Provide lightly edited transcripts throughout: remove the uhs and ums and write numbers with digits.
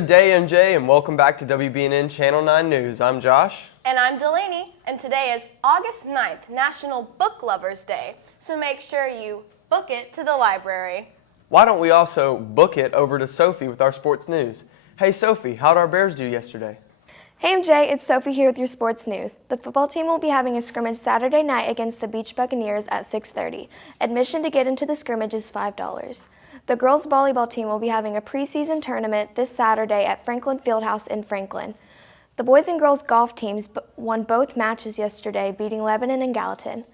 Good day, MJ, and welcome back to WBNN Channel 9 News. I'm Josh. And I'm Delaney, and today is August 9th, National Book Lovers Day, so make sure you book it to the library. Why don't we also book it over to Sophie with our sports news? Hey Sophie, how'd our Bears do yesterday? Hey MJ, it's Sophie here with your sports news. The football team will be having a scrimmage Saturday night against the Beach Buccaneers at 6:30. Admission to get into the scrimmage is $5. The girls volleyball team will be having a preseason tournament this Saturday at Franklin Fieldhouse in Franklin. The boys and girls golf teams won both matches yesterday, beating Lebanon and Gallatin.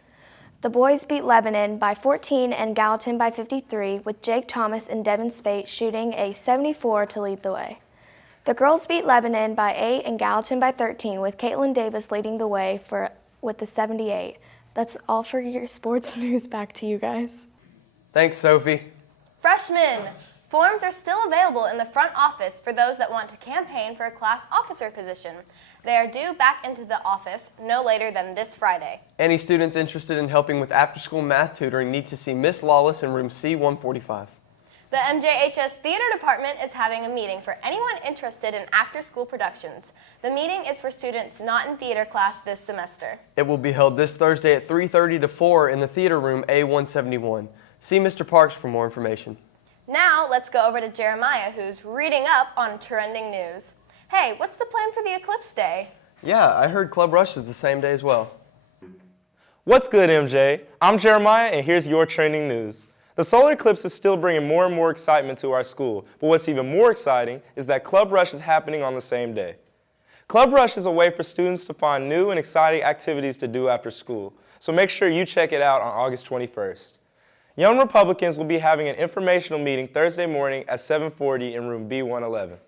The boys beat Lebanon by 14 and Gallatin by 53, with Jake Thomas and Devin Spate shooting a 74 to lead the way. The girls beat Lebanon by 8 and Gallatin by 13, with Caitlin Davis leading the way with the 78. That's all for your sports news. Back to you guys. Thanks, Sophie. Freshmen, forms are still available in the front office for those that want to campaign for a class officer position. They are due back into the office no later than this Friday. Any students interested in helping with after-school math tutoring need to see Miss Lawless in room C145. The MJHS Theater Department is having a meeting for anyone interested in after-school productions. The meeting is for students not in theater class this semester. It will be held this Thursday at 3:30 to 4 in the theater room A171. See Mr. Parks for more information. Now let's go over to Jeremiah, who's reading up on trending news. Hey, what's the plan for the Eclipse Day? Yeah, I heard Club Rush is the same day as well. What's good, MJ? I'm Jeremiah, and here's your trending news. The solar eclipse is still bringing more and more excitement to our school, but what's even more exciting is that Club Rush is happening on the same day. Club Rush is a way for students to find new and exciting activities to do after school, so make sure you check it out on August 21st. Young Republicans will be having an informational meeting Thursday morning at 7:40 in room B111.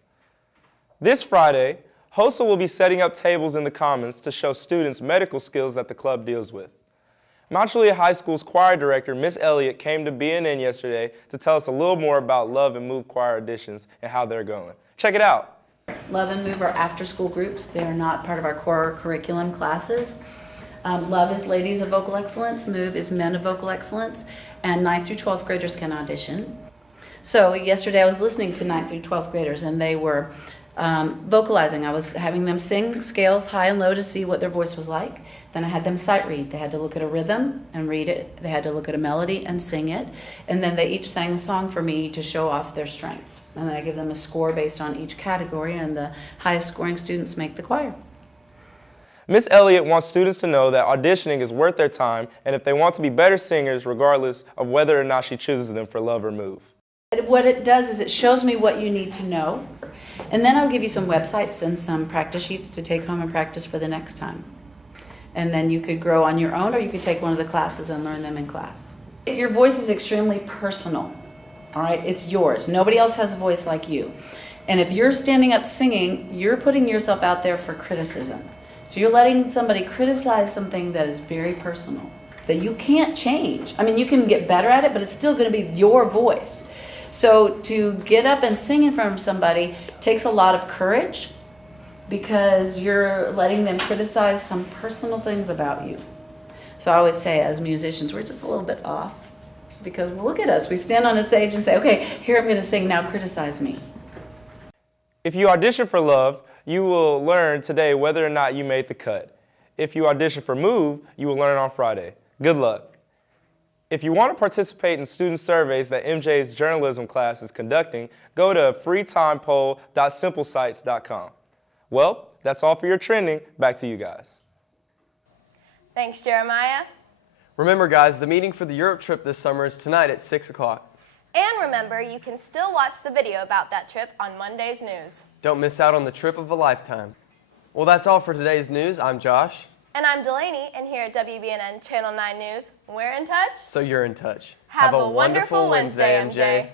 This Friday, HOSA will be setting up tables in the Commons to show students medical skills that the club deals with. Mount Juliet High School's choir director, Miss Elliott, came to BNN yesterday to tell us a little more about Love and Move choir auditions and how they're going. Check it out. Love and Move are after-school groups. They are not part of our core curriculum classes. Love is Ladies of Vocal Excellence, Move is Men of Vocal Excellence, and 9th through 12th graders can audition. So yesterday I was listening to 9th through 12th graders and they were vocalizing. I was having them sing scales high and low to see what their voice was like. Then I had them sight read. They had to look at a rhythm and read it. They had to look at a melody and sing it. And then they each sang a song for me to show off their strengths. And then I give them a score based on each category, and the highest scoring students make the choir. Miss Elliott wants students to know that auditioning is worth their time, and if they want to be better singers, regardless of whether or not she chooses them for Love or Move. What it does is it shows me what you need to know. And then I'll give you some websites and some practice sheets to take home and practice for the next time. And then you could grow on your own, or you could take one of the classes and learn them in class. Your voice is extremely personal, all right? It's yours. Nobody else has a voice like you. And if you're standing up singing, you're putting yourself out there for criticism. So you're letting somebody criticize something that is very personal, that you can't change. I mean, you can get better at it, but it's still going to be your voice. So to get up and sing in front of somebody takes a lot of courage, because you're letting them criticize some personal things about you. So I always say, as musicians, we're just a little bit off, because look at us. We stand on a stage and say, okay, here I'm going to sing, now criticize me. If you audition for Love, you will learn today whether or not you made the cut. If you audition for Move, you will learn on Friday. Good luck. If you want to participate in student surveys that MJ's journalism class is conducting, go to freetimepoll.simplesites.com. Well, that's all for your trending. Back to you guys. Thanks, Jeremiah. Remember guys, the meeting for the Europe trip this summer is tonight at 6 o'clock. And remember, you can still watch the video about that trip on Monday's news. Don't miss out on the trip of a lifetime. Well, that's all for today's news. I'm Josh. And I'm Delaney, and here at WBNN Channel 9 News, we're in touch. So you're in touch. Have a wonderful Wednesday, MJ.